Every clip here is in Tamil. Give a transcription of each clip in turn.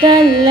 தல்ல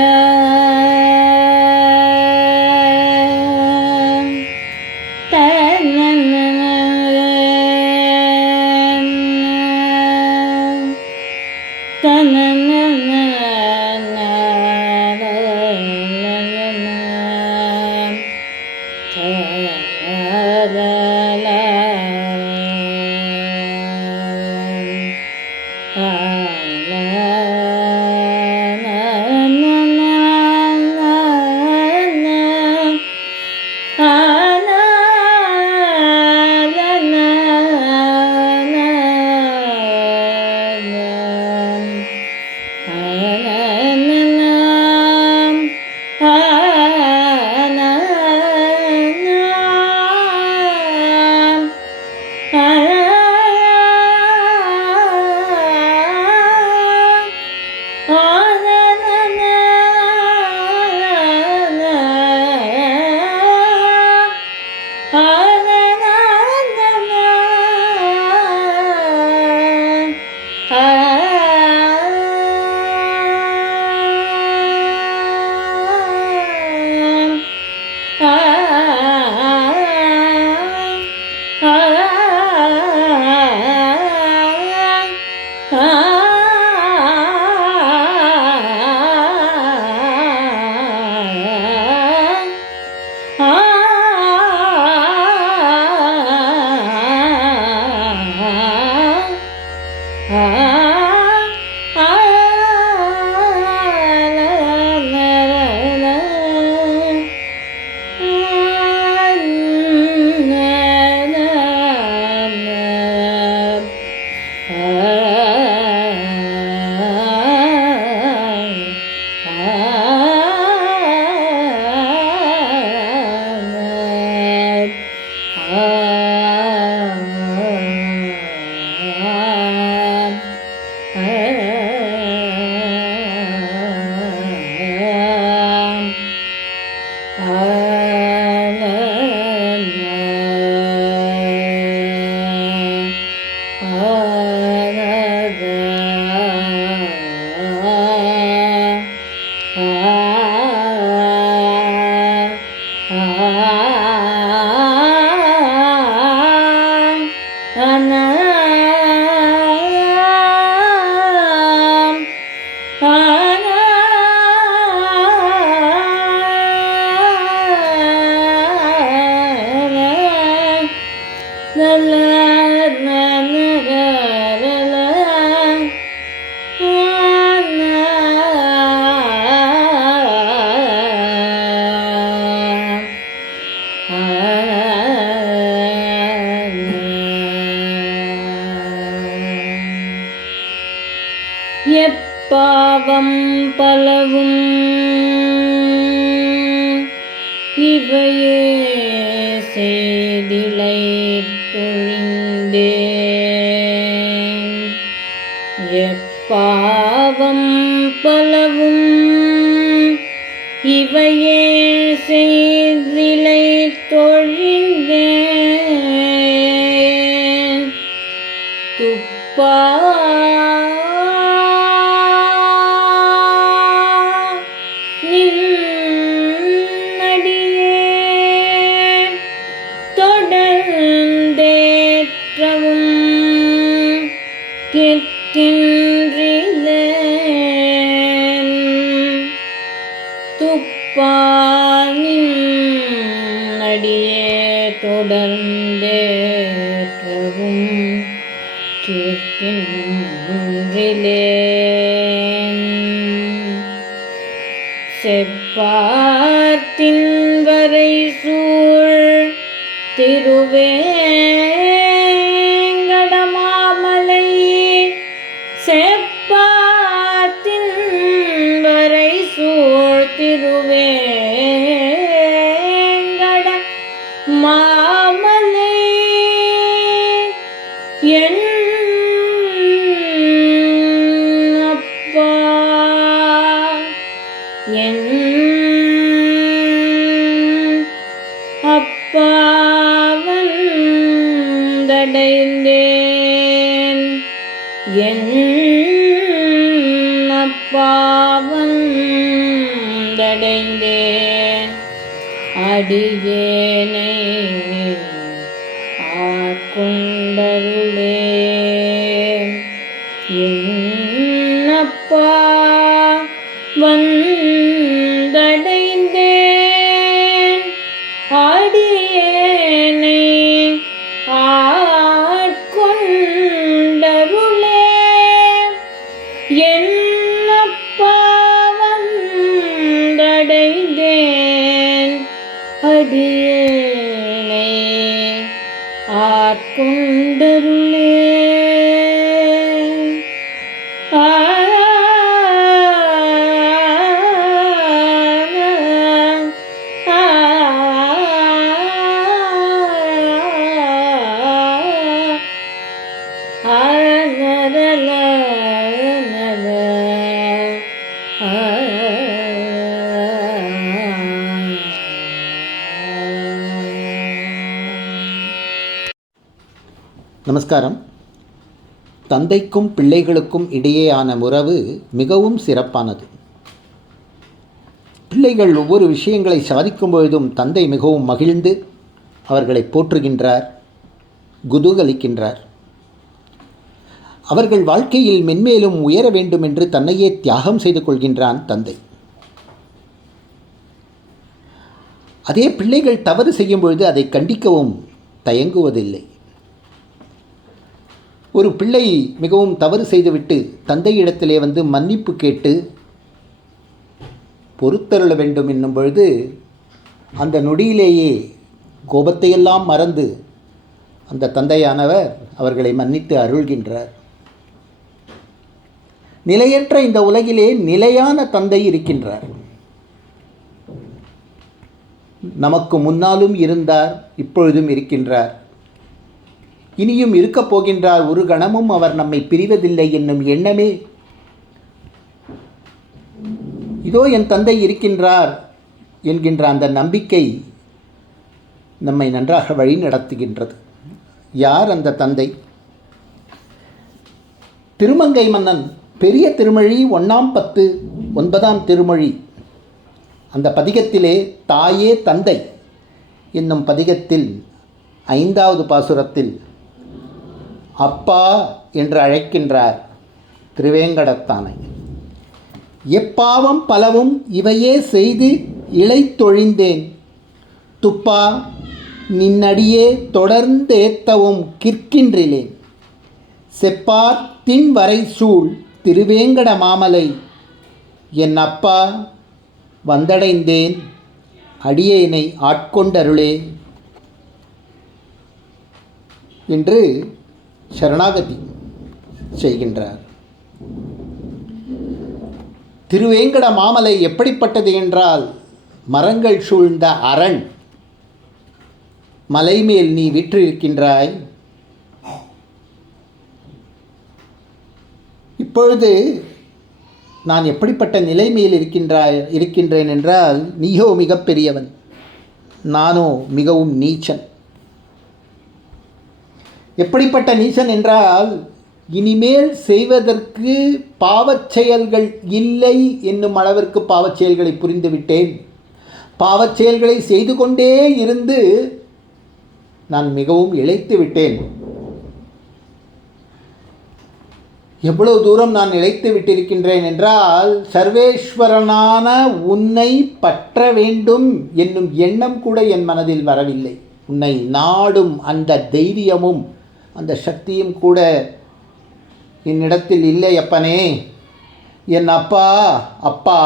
எப்பாவம் பலவும் இவையே செய்திலை தொழிந்தேன். எப்பாவம் பலவும் இவையே செய்திலை தொழிந்தேன். துப்பா கேட்கின்றிலேன். துப்பானின் அடியே தொடர்ந்தேற்றவும் கேட்கின்றிலேன். செப்பார்த்தின் வரை சூழ் திருவேங்கடமாமலை செப்பாத்தின் வரை சூழ் திருவேங்கட மாமலை என் அப்பா என் அப்பா வந்தடைந்தேன். என் அப்பாவன் வந்தடைந்தேன் அடியேனை ஆட்கொண்டருளே என்னப்பா வந்தடைந்தேன் அடியேனை ஆட்கொண்டருளே நமஸ்காரம். தந்தைக்கும் பிள்ளைகளுக்கும் இடையேயான உறவு மிகவும் சிறப்பானது. பிள்ளைகள் ஒவ்வொரு விஷயங்களை சாதிக்கும் பொழுதும் தந்தை மிகவும் மகிழ்ந்து அவர்களை போற்றுகின்றார், குதூகலிக்கின்றார். அவர்கள் வாழ்க்கையில் மென்மேலும் உயர வேண்டும் என்று தன்னையே தியாகம் செய்து கொள்கின்றான் தந்தை. அதே பிள்ளைகள் தவறு செய்யும் பொழுது அதை கண்டிக்கவும் தயங்குவதில்லை. ஒரு பிள்ளை மிகவும் தவறு செய்துவிட்டு தந்தையிடத்திலே வந்து மன்னிப்பு கேட்டு பொறுத்தருள வேண்டும் என்னும் பொழுது அந்த நொடியிலேயே கோபத்தையெல்லாம் மறந்து அந்த தந்தையானவர் அவர்களை மன்னித்து அருள்கின்றார். நிலையற்ற இந்த உலகிலே நிலையான தந்தை இருக்கின்றார். நமக்கு முன்னாலும் இருந்தார், இப்பொழுதும் இருக்கின்றார், இனியும் இருக்கப் போகின்றார். ஒரு கணமும் அவர் நம்மை பிரிவதில்லை என்னும் எண்ணமே, இதோ என் தந்தை இருக்கின்றார் என்கின்ற அந்த நம்பிக்கை நம்மை நன்றாக வழி நடத்துகின்றது. யார் அந்த தந்தை? திருமங்கை மன்னன் பெரிய திருமொழி 1ஆம் 10 9ஆம் திருமொழி அந்த பதிகத்திலே தாயே தந்தை என்னும் பதிகத்தில் 5வது பாசுரத்தில் அப்பா என்று அழைக்கின்றார் திருவேங்கடத்தானை. எப்பாவம் பலவும் இவையே செய்து இளைத்தொழிந்தேன் துப்பா நின்னடியே தொடர்ந்தேத்தவும் கிற்கின்றிலேன் செப்பார் தின் வரை சூழ் திருவேங்கட மாமலை என் அப்பா வந்தடைந்தேன் அடியேனை ஆட்கொண்டருளே என்று சரணாகதி செய்கின்றார். திருவேங்கட மாமலை எப்படிப்பட்டது என்றால் மரங்கள் சூழ்ந்த அரண். மலை மேல் நீ விற்றிருக்கின்றாய். இப்பொழுது நான் எப்படிப்பட்ட நிலைமையில் இருக்கின்றேன் என்றால், நீயோ மிகப்பெரியவன், நானோ மிகவும் நீச்சன். எப்படிப்பட்ட நீச்சன் என்றால், இனிமேல் செய்வதற்கு பாவச் செயல்கள் இல்லை என்னும் அளவிற்கு பாவச் செயல்களை புரிந்துவிட்டேன். பாவச் செயல்களை செய்து கொண்டே இருந்து நான் மிகவும் இளைத்து விட்டேன். எவ்வளவு தூரம் நான் இளைத்து விட்டிருக்கின்றேன் என்றால், சர்வேஸ்வரனான உன்னை பற்ற வேண்டும் என்னும் எண்ணம் கூட என் மனதில் வரவில்லை. உன்னை நாடும் அந்த தைரியமும் அந்த சக்தியும் கூட என்னிடத்தில் இல்லை அப்பனே, என் அப்பா. அப்பா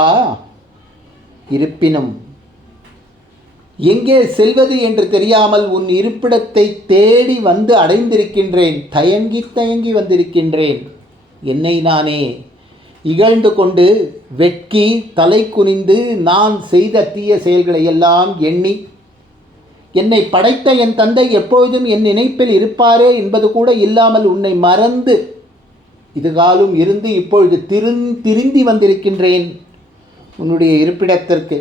இருப்பினும் எங்கே செல்வது என்று தெரியாமல் உன் இருப்பிடத்தை தேடி வந்து அடைந்திருக்கின்றேன். தயங்கி தயங்கி வந்திருக்கின்றேன். என்னை நானே இகழ்ந்து கொண்டு வெட்கி தலை குனிந்து நான் செய்த தீய செயல்களை எல்லாம் எண்ணி, என்னை படைத்த என் தந்தை எப்பொழுதும் என் நினைப்பில் இருப்பாரே என்பது கூட இல்லாமல் உன்னை மறந்து இதுகாலும் இருந்து இப்பொழுது திருந்தி வந்திருக்கின்றேன் உன்னுடைய இருப்பிடத்திற்கு.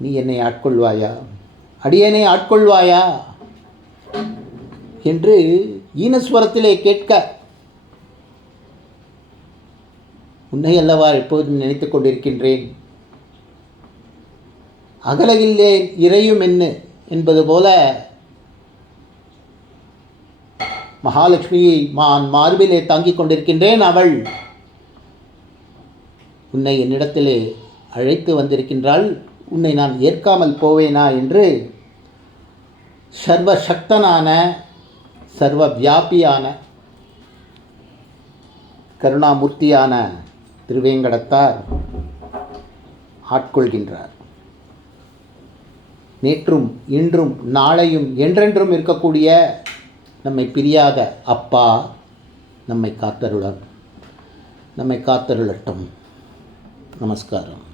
நீ என்னை ஆட்கொள்வாயா, அடியேனை ஆட்கொள்வாயா என்று ஈனஸ்வரத்திலே கேட்க, உன்னை அல்லவா எப்போதும் நினைத்து கொண்டிருக்கின்றேன். அகலகில்லே இறையும் என்ன என்பது போல மகாலட்சுமியை மார்பிலே தாங்கிக் கொண்டிருக்கின்றேன். அவள் உன்னை என்னிடத்திலே அழைத்து வந்திருக்கின்றாள், உன்னை நான் ஏற்காமல் போவேனா என்று சர்வ சக்தனான சர்வ வியாபியான கருணாமூர்த்தியான திருவேங்கடத்தார் ஆட்கொள்கின்றார். நேற்றும் இன்றும் நாளையும் என்றென்றும் இருக்கக்கூடிய நம்மை பிரியாத அப்பா நம்மை காத்தருளட்டும். நமஸ்காரம்.